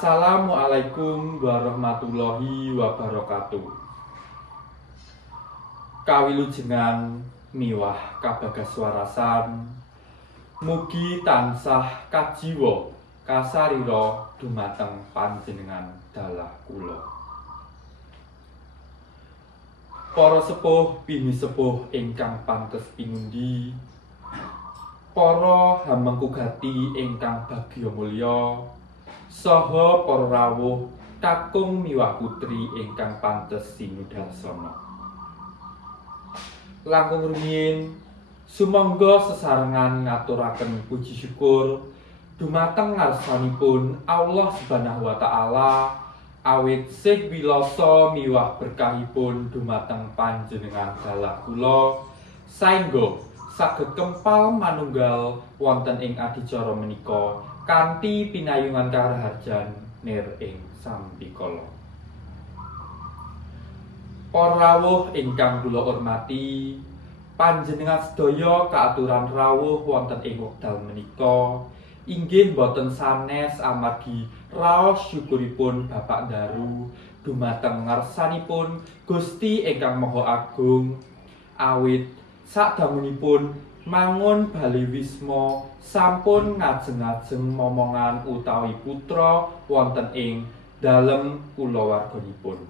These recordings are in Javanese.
Assalamualaikum warahmatullahi wabarakatuh. Kawilujengan miwah kabagaswarasan, mugi tansah kajiwa kasarira dumateng panjenengan dalah kula. Para sepuh bini sepuh ingkang pantes pinundi, para hamengkugati ingkang bagya mulya, saha para rawuh kakung miwah putri ingkang pantes sinudarsana. Langkung rumiyin sumangga sesarengan ngaturaken puji syukur dumateng ngarsanipun Allah Subhanahu wa taala awit sih wilasa miwah berkahipun dumateng panjenengan dalah kula saengga saged kempal manunggal wonten ing adicara menika kanthi pinayungan karaharjan nir ing sambikala. Para rawuh ingkang kula hormati, panjenengan sedaya kaaturan rawuh wonten ing wekdal menika inggih boten sanes amargi raos syukuripun Bapak Daru dumateng ngarsanipun Gusti ingkang Maha Agung awit sadangunipun mangun Bali Wisma sampun ngajeng-ajeng momongan utawi putra wonten ing dalem kulawarganipun.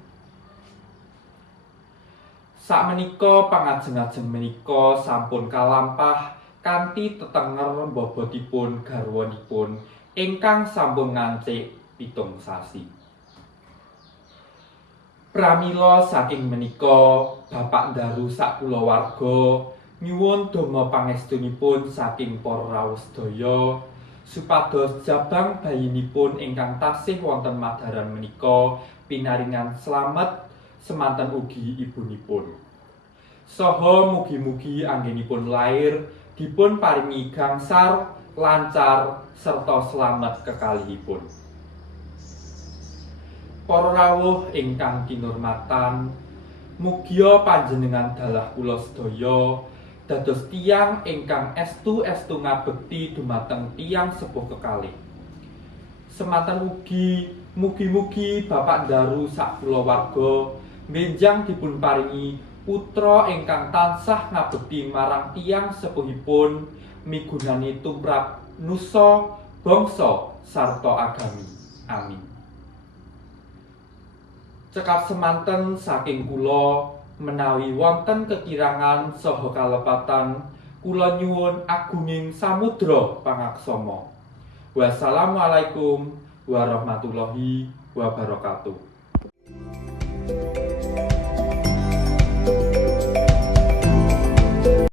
Sakmenika pangajeng-ajeng menika sampun kalampah kanthi tetenger bobotipun garwanipun ingkang sampun ngancik 7 sasi. Pramila saking menika Bapak Daru sak kulawarga nyuwun donga pangestunipun saking para rawuh sedaya supados jabang bayinipun ingkang tasih wonten Madaran menika pinaringan slamet semanten ugi ibunipun. Saha mugi-mugi anggenipun lair dipun paringi gangsar, lancar, serta slamet kekalihipun. Para rawuh ingkang kinurmatan, mugia panjenengan dalah kula sedaya dados tiyang ingkang estu-estu ngabekti dumateng tiyang sepuh kekalih. Semanten ugi mugi-mugi Bapak Daru sak kulawarga benjang dipun paringi putra ingkang tansah ngabekti marang tiyang sepuhipun migunani tumrap nusa, bangsa sarta agami. Amin. Cekap semanten saking kula menawi wonten kekirangan saha kalepatan kula nyuwun agunging samudra pangaksama. Wassalamualaikum warahmatullahi wabarakatuh.